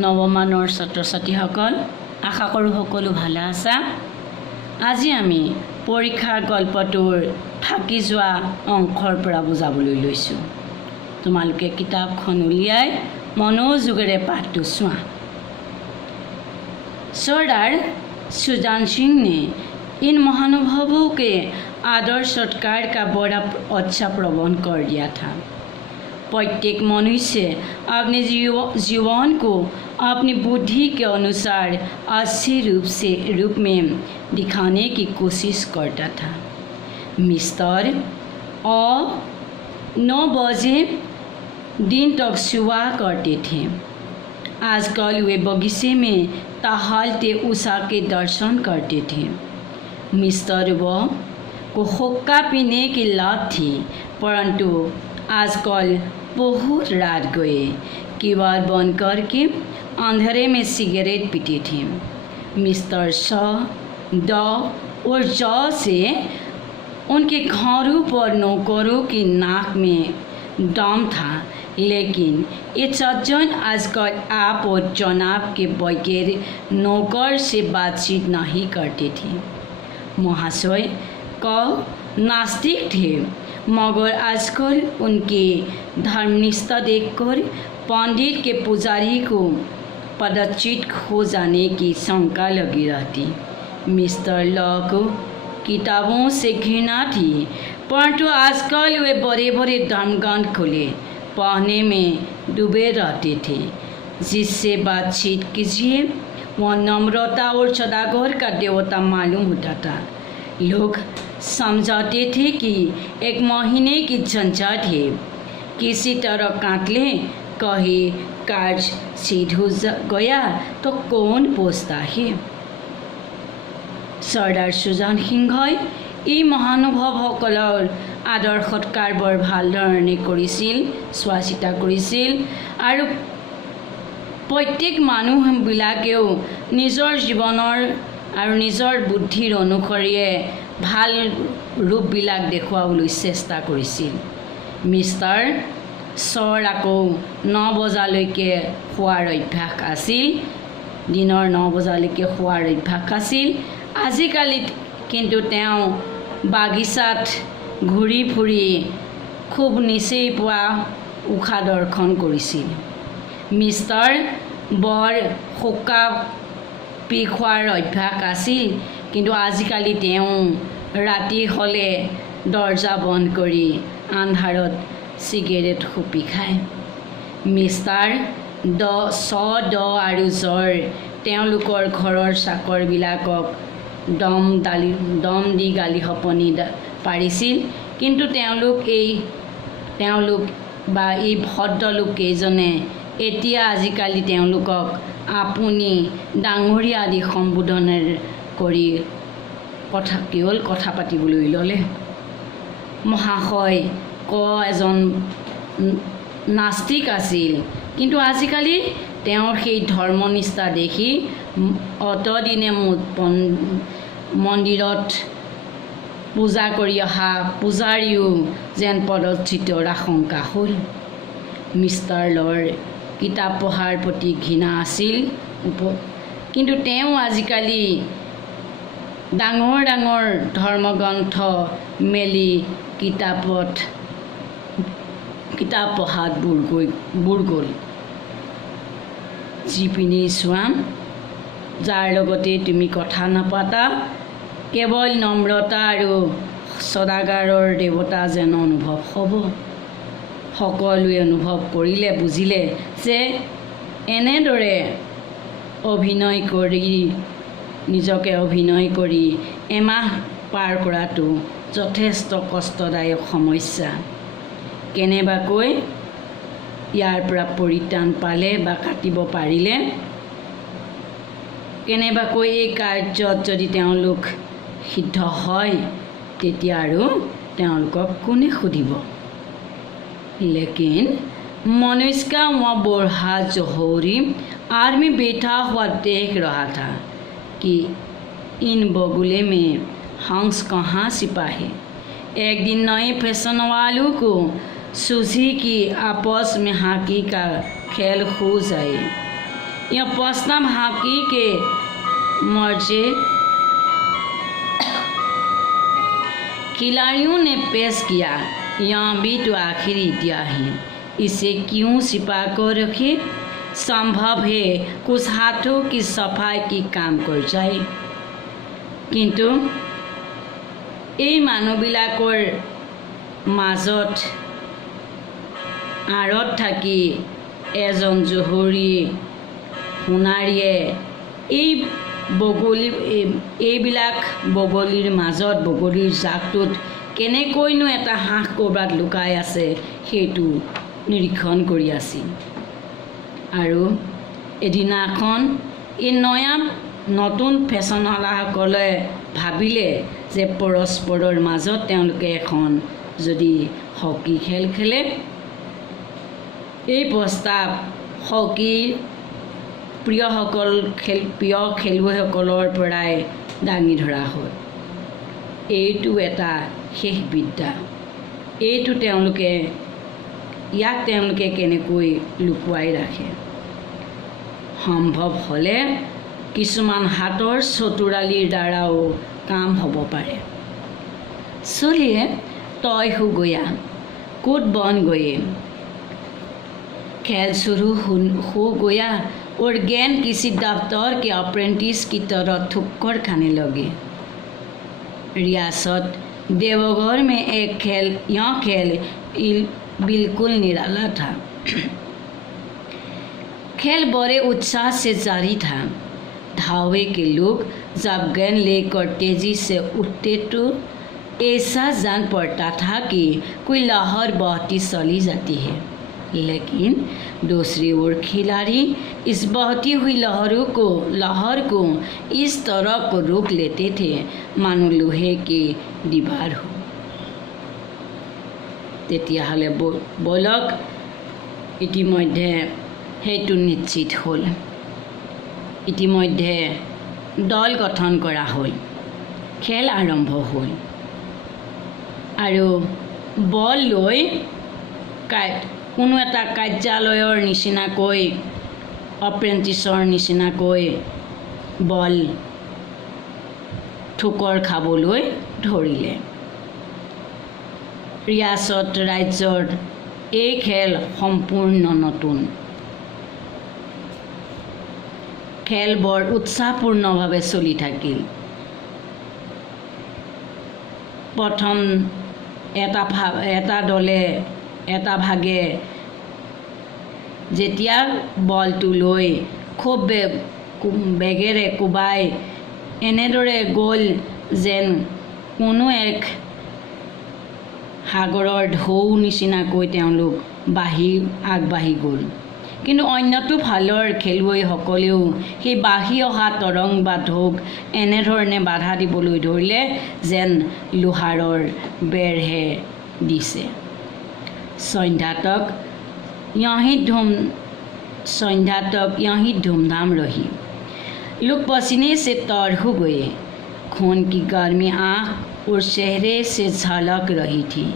নৱমানৰ ছাত্ৰ ছাত্ৰীসকল আশা কৰোঁ সকলো ভালে আছা। আজি আমি পৰীক্ষাৰ গল্পটোৰ থাকি যোৱা অংশৰ পৰা বুজাবলৈ লৈছোঁ। তোমালোকে কিতাপখন উলিয়াই মনোযোগেৰে পাঠটো চোৱা। सरदार सुजान सिंह ने इन महानुभावों के आदर सत्कार का बड़ा अच्छा प्रबंध कर दिया था। प्रत्येक मनुष्य अपने जीवन को अपनी बुद्धि के अनुसार अच्छे रूप में दिखाने की कोशिश करता था। मिस्टर 9 बजे दिन तक सुबह करते थे। आजकल वे बगीचे में टहलते उषा के दर्शन करते थे। मिस्टर को हुक्का पीने की लत थी, परंतु आजकल बहुत रात गए किवाड़ बंद करके अंधेरे में सिगरेट पीते थे। मिस्टर द और ज से उनके घरों पर नौकरों की नाक में दम था, लेकिन ये सज्जन आजकल आप और जनाब के बगैर नौकर से बातचीत नहीं करते थे। महाशय नास्तिक थे, मगर आजकल उनके धर्मनिष्ठा देखकर पंडित के पुजारी को पदच्युत हो जाने की शंका लगी रहती। मिस्टर लॉ को किताबों से घृणा थी, परंतु आजकल वे बड़े बड़े धर्मग्रंथ खोले पढ़ने में डूबे रहते थे। जिससे बातचीत कीजिए वह नम्रता और सदागर का देवता मालूम होता था। लोग समझाते थे कि एक महीने की झंझट है, किसी तरह काट ले, कहे कार्य सिद्ध हो गया तो कौन पूछता है। सरदार सुजान सिंहই এই মহানুভৱসকলৰ আদৰ সৎকাৰ বৰ ভালধৰণে কৰিছিল, চোৱা চিতা কৰিছিল আৰু প্ৰত্যেক মানুহবিলাকেও নিজৰ জীৱনৰ আৰু নিজৰ বুদ্ধিৰ অনুসৰিয়ে ভাল ৰূপবিলাক দেখুৱাবলৈ চেষ্টা কৰিছিল। মিষ্টাৰ আকৌ 9 বজালৈকে খোৱাৰ অভ্যাস আছিল, দিনৰ 9 বজালৈকে খোৱাৰ অভ্যাস আছিল। আজিকালি কিন্তু তেওঁ বাগিচাত ঘূৰি ফুৰি খুব নিচেই পোৱা উশাহ দৰ্শন কৰিছিল। মিষ্টাৰ বৰ হুক্কা পি খোৱাৰ অভ্যাস আছিল, কিন্তু আজিকালি তেওঁ ৰাতি হ'লে দৰ্জা বন্ধ কৰি আন্ধাৰত চিগাৰেট ফুপি খায়। মিষ্টাৰ দ আৰু জৰ তেওঁলোকৰ ঘৰৰ চাকৰবিলাকক দম দি গালি সপনি পাৰিছিল, কিন্তু তেওঁলোক বা এই ভদ্ৰলোক কেইজনে এতিয়া আজিকালি তেওঁলোকক আপুনি ডাঙৰীয়া আদি সম্বোধনেৰে কৰি কেৱল কথা পাতিবলৈ ল'লে। মহাশয় এজন নাস্তিক আছিল, কিন্তু আজিকালি তেওঁৰ সেই ধৰ্মনিষ্ঠা দেখি অতদিনে মন্দিৰত পূজা কৰি অহা পূজাৰীও যেন পদচ্যুতৰ আশংকা হ'ল। মিষ্টাৰ লৰ কিতাপ পঢ়াৰ প্ৰতি ঘৃণা আছিল, কিন্তু তেওঁ আজিকালি ডাঙৰ ডাঙৰ ধৰ্মগ্ৰন্থ মেলি কিতাপ পঢ়াত বুৰ গ'ল। যিপিনেই চোৱা, যাৰ লগতে তুমি কথা নাপাতা, কেৱল নম্ৰতা আৰু সদাগাৰৰ দেৱতা যেন অনুভৱ হ'ব। সকলোৱে অনুভৱ কৰিলে, বুজিলে যে এনেদৰে নিজকে অভিনয় কৰি এমাহ পাৰ কৰাটো যথেষ্ট কষ্টদায়ক সমস্যা। কেনেবাকৈ ইয়াৰ পৰা পৰিত্ৰাণ পালে বা কাটিব পাৰিলে, কেনেবাকৈ এই কাৰ্যত যদি তেওঁলোক সিদ্ধ হয়, তেতিয়া আৰু তেওঁলোকক কোনে সুধিব। लेकिन मनुष्य का वह बूढ़ा जौहरी आदमी बैठा हुआ देख रहा था कि इन बगुले में हंस कहाँ छिपा है। एक दिन नए फैशन वालों को सूझी कि आपस में हॉकी का खेल हो जाए। यह प्रश्न हॉकी के मर्जे खिलाड़ियों ने पेश किया। यह भी तो आखिर इतिहास है, इसे क्यों छिपा कर रखे? संभव है कुछ हाथों की सफाई की काम कर जाए, किंतु এই মানুহবিলাকৰ মাজত আঁৰত থাকি এজন জহৰী সোণাৰীয়ে এইবিলাক বগলীৰ মাজত বগলীৰ জাকটোত কেনেকৈনো এটা হাঁহ ক'ৰবাত লুকাই আছে সেইটো নিৰীক্ষণ কৰি আছিল। আৰু এদিনাখন এই নতুন ফেশ্বনৱালাসকলে ভাবিলে যে পৰস্পৰৰ মাজত তেওঁলোকে এখন যদি হকী খেল খেলে, এই প্ৰস্তাৱ হকীৰ প্ৰিয় খেলুৱৈসকলৰ পৰাই দাঙি ধৰা হ'ল। এইটো এটা শেষ বিদ্যা, ইয়াক তেওঁলোকে কেনেকৈ লুকুৱাই ৰাখে। সম্ভৱ হ'লে কিছুমান হাতৰ চতুৰালিৰ দ্বাৰাও কাম হ'ব পাৰে। চলিए तय हो गया, कूद बन गए, खेल शुरू हो गया और गेंद किसी दफ्तर के अप्रेंटिस की तरह ठुक्कर खाने लगे। रियासत देवघर में यह खेल बिल्कुल निराला था। खेल बड़े उत्साह से जारी था। धावे के लोग जब गेंद लेकर तेजी से उठते तो ऐसा जान पड़ता था कि कोई लहर बहती चली जाती है, लेकिन दूसरी ओर खिलाड़ी इस बहती हुई लहर को इस तरह को रोक लेते थे मानो लोहे की दीवार हो। तेतियाहले बलक इतिमध्ये हेतु निश्चित हल। इतिमध्ये दल गठन करा हल, खेल आरम्भ हल আৰু বল লৈ কোনো এটা কাৰ্যালয়ৰ নিচিনাকৈ অপ্ৰেণ্টিছৰ নিচিনাকৈ বল ঠুকৰ খাবলৈ ধৰিলে। ৰিয়াসত ৰাজ্যৰ এই খেল সম্পূৰ্ণ নতুন। খেল বৰ উৎসাহপূৰ্ণভাৱে চলি থাকিল। প্ৰথম এটা দলে এটা ভাগে যেতিয়া বলটো লৈ খুব বেগেৰে কোবাই এনেদৰে গ'ল যেন কোনো এক সাগৰৰ ঢৌ নিচিনাকৈ তেওঁলোক আগবাঢ়ি গ'ল। কিন্তু অন্যটো ফালৰ খেলুৱৈসকলেও সেই বাঢ়ি অহা তৰং বা ঢৌক এনেধৰণে বাধা দিবলৈ ধৰিলে যেন লোহাৰৰ বেৰহে দিছে। संध्या तक यहीं धूमधाम रही। लोग पसीने से तर हो गए। खून की गर्मी आँख और चेहरे से झलक रही थी।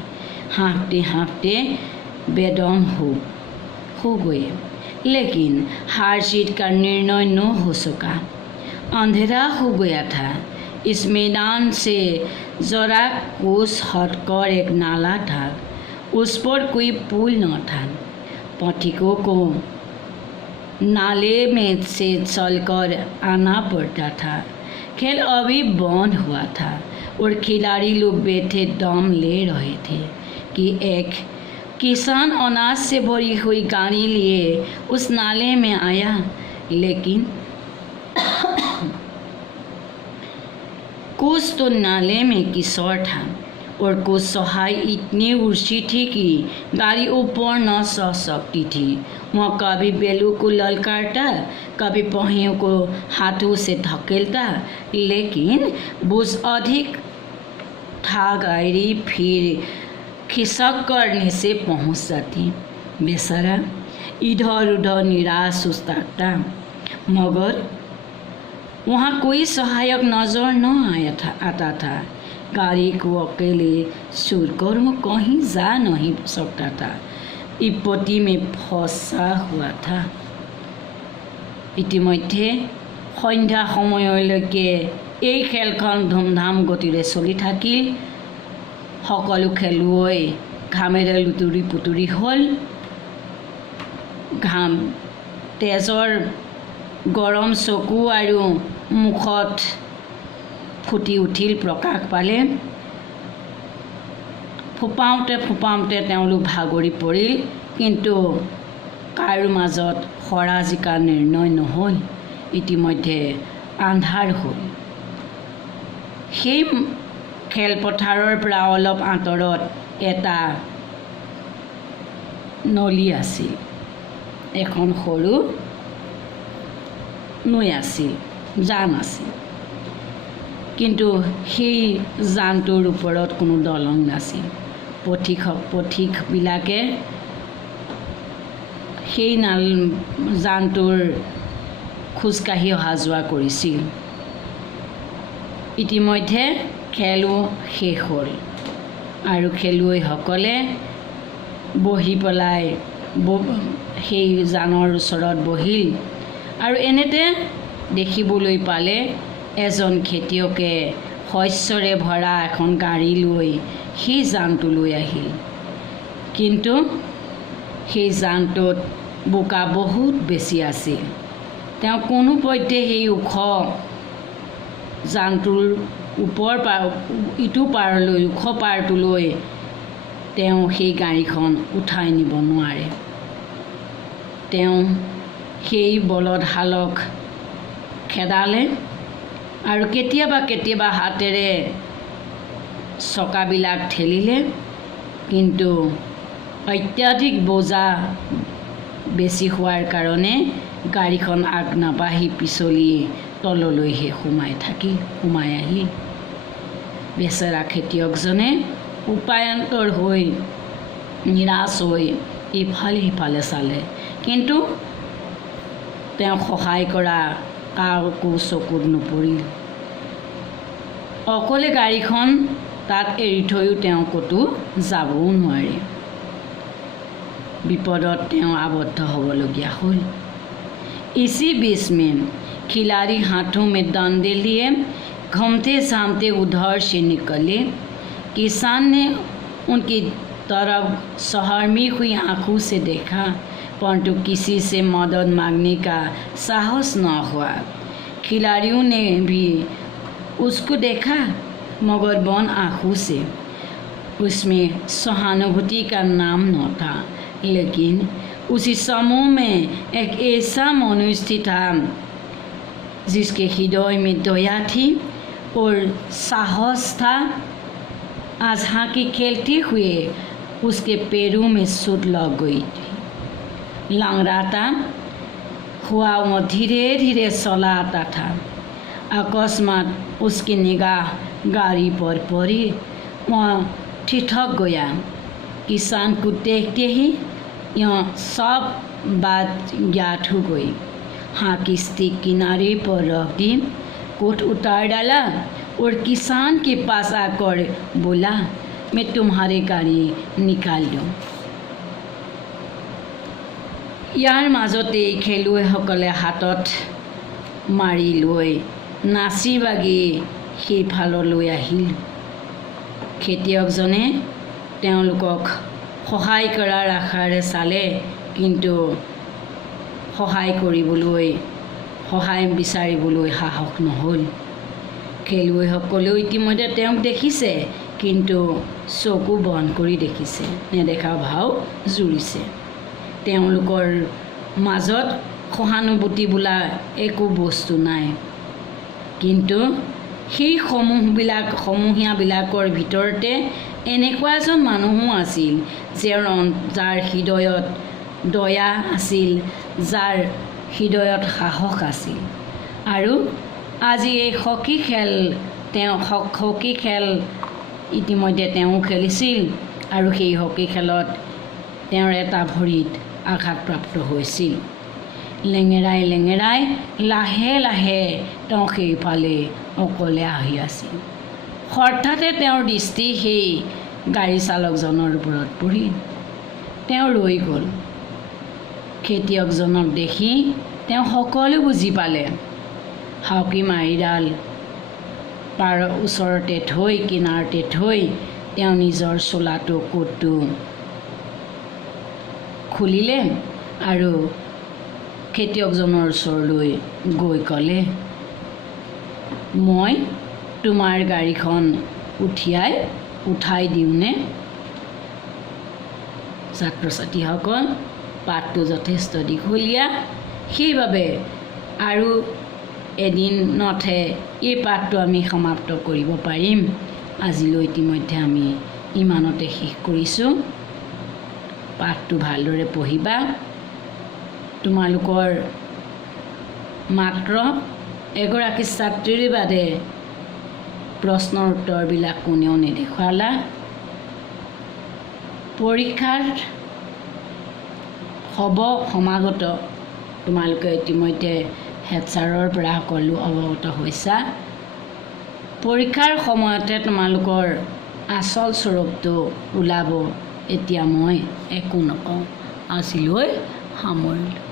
हाँफते हाँफते बेदम हो गए, लेकिन हार जीत का निर्णय न हो सका। अंधेरा हो गया था। इस मैदान से जरा कोस हटकर एक नाला था। उस पर कोई पुल न था। पथिकों को नाले में से चलकर आना पड़ता था। खेल अभी बंद हुआ था और खिलाड़ी लोग बैठे दम ले रहे थे कि एक किसान अनाज से भरी हुई गाड़ी लिए उस नाले में आया, लेकिन कुछ तो नाले में किशोर था और कुछ सहाय इतनी ऊंची थी कि गाड़ी ऊपर न सह सकती थी। वह कभी बैलों को ललकारता, कभी पहियों को हाथों से धकेलता, लेकिन बोझ अधिक था। गाड़ी फिर खिसक कर नीचे पहुंच जाती। बेचारा इधर उधर निराश उतारता, मगर वहाँ कोई सहायक नजर न आता था। गाड़ी को अकेले छोड़कर वो कहीं जा नहीं सकता था। विपत्ति में फंसा हुआ था। ইতিমধ্যে সন্ধ্যা সময়লৈকে এই খেলখন ধুমধাম গতিৰে চলি থাকিল। সকলো খেলুৱৈ ঘামেৰে লুতুৰি পুতুৰি হ'ল। ঘাম তেজৰ গৰম চকু আৰু মুখত ফুটি উঠিল, প্ৰকাশ পালে। ফোপাওঁতে তেওঁলোক ভাগৰি পৰিল, কিন্তু কাৰো মাজত হৰা জিকা নিৰ্ণয় নহ'ল। ইতিমধ্যে আন্ধাৰ হ'ল। সেই খেলপথাৰৰ পৰা অলপ আঁতৰত এটা নলী আছিল, এখন সৰু নৈ আছিল, জান আছিল। কিন্তু সেই জানটোৰ ওপৰত কোনো দলং নাছিল। পথিকবিলাকে সেই জানটোৰ খোজকাঢ়ি অহা যোৱা কৰিছিল। ইতিমধ্যে খেলো শেষ হ'ল আৰু খেলুৱৈসকলে বহি পেলাই সেই জানৰ ওচৰত বহিল। আৰু এনেতে দেখিবলৈ পালে এজন খেতিয়কে শস্যৰে ভৰা এখন গাড়ী লৈ সেই জানটোলৈ আহিল। কিন্তু সেই জানটোত বোকা বহুত বেছি আছিল। তেওঁ কোনোপধ্যে সেই ওখ জানটোৰ ইটো পাৰলৈ, ওখ পাৰটোলৈ তেওঁ সেই গাড়ীখন উঠাই নিব নোৱাৰে। তেওঁ সেই বলদহালক খেদালে আৰু কেতিয়াবা হাতেৰে চকাবিলাক ঠেলিলে, কিন্তু অত্যাধিক বোজা বেছি হোৱাৰ কাৰণে গাড়ীখন আগ নাবাঢ়ি পিছলি তললৈহে সোমাই আহিল। বেচেৰা খেতিয়কজনে উপায়ন্তৰ হৈ নিৰাশ হৈ ইফালে সিফালে চালে, কিন্তু তেওঁ সহায় কৰা কাকো চকুত নপৰিল। অকলে গাড়ীখন তাত এৰি থৈও তেওঁ ক'তো যাবও নোৱাৰে। বিপদত তেওঁ আবদ্ধ হ'বলগীয়া হ'ল। इसी बीच में खिलाड़ी हाथों में डंडे लिए घूमते सामते उधर से निकले। किसान ने उनकी तरफ सहर्मी हुई आंखों से देखा, परंतु किसी से मदद मांगने का साहस न हुआ। खिलाड़ियों ने भी उसको देखा, मगर बंद आंखों से। उसमें सहानुभूति का नाम न था, लेकिन उसी समूह में एक ऐसा मनुष्य था जिसके हृदय में दया थी और साहस था। आज हॉकी खेलते हुए उसके पैरों में चोट लग गई थी। लंगड़ाता हुआ वो धीरे धीरे चला आता था। अकस्मात उसकी निगाह गाड़ी पर पड़ी, वह ठिठक गया। किसान को देखते ही यह सब बात ज्ञात हो गई। हॉकी स्टिक किनारे पर रख दी, कोट उतार डाला और किसान के पास आकर बोला, मैं तुम्हारी गाड़ी निकाल दूँ। ইয়াৰ মাজতে খেলুৱৈসকলে হাতত মাৰি লৈ নাচি বাগি সেইফাললৈ আহিল। খেতিয়কজনে তেওঁলোকক সহায় কৰাৰ আশাৰে চালে, কিন্তু সহায় বিচাৰিবলৈ সাহস নহ'ল। খেলুৱৈসকলেও ইতিমধ্যে তেওঁক দেখিছে, কিন্তু চকু বন্ধ কৰি দেখিছে, নেদেখা ভাও জুৰিছে। তেওঁলোকৰ মাজত সহানুভূতি বোলা একো বস্তু নাই। কিন্তু সেই সমূহীয়াবিলাকৰ ভিতৰতে এনেকুৱা এজন মানুহো আছিল যাৰ হৃদয়ত দয়া আছিল, যাৰ হৃদয়ত সাহস আছিল। আৰু আজি এই হকী খেল ইতিমধ্যে তেওঁ খেলিছিল, আৰু সেই হকী খেলত তেওঁৰ এটা ভৰিত আঘাতপ্ৰাপ্ত হৈছিল। লেঙেৰাই লাহে লাহে তেওঁ সেইফালে অকলে আহি আছিল। হঠাতে তেওঁৰ দৃষ্টি সেই গাড়ী চালকজনৰ ওপৰত পৰিল। তেওঁ ৰৈ গ'ল। খেতিয়কজনক দেখি তেওঁ সকলো বুজি পালে। হাউকি মাৰিডাল পাৰ ওচৰতে থৈ কিনাৰতে থৈ তেওঁ নিজৰ চোলাটো কোটটো খুলিলে আৰু খেতিয়কজনৰ ওচৰলৈ গৈ ক'লে, মই তোমাৰ গাড়ীখন উঠাই দিওঁনে? ছাত্ৰ ছাত্ৰীসকল, পাঠটো যথেষ্ট দীঘলীয়া, সেইবাবে আৰু এদিনতহে এই পাঠটো আমি সমাপ্ত কৰিব পাৰিম। আজিলৈ ইতিমধ্যে আমি ইমানতে শেষ কৰিছোঁ। পাঠটো ভালদৰে পঢ়িবা। তোমালোকৰ মাত্ৰ এগৰাকী ছাত্ৰীৰ বাদে প্ৰশ্নৰ উত্তৰবিলাক কোনেও নেদেখুৱালা। পৰীক্ষাৰ হ'ব সমাগত। তোমালোকে ইতিমধ্যে হেড ছাৰৰ পৰা সকলো অৱগত হৈছা। পৰীক্ষাৰ সময়তে তোমালোকৰ আচল স্বৰূপটো ওলাব। এতিয়া মই একো নকওঁ। আজিলৈ সামৰিলোঁ।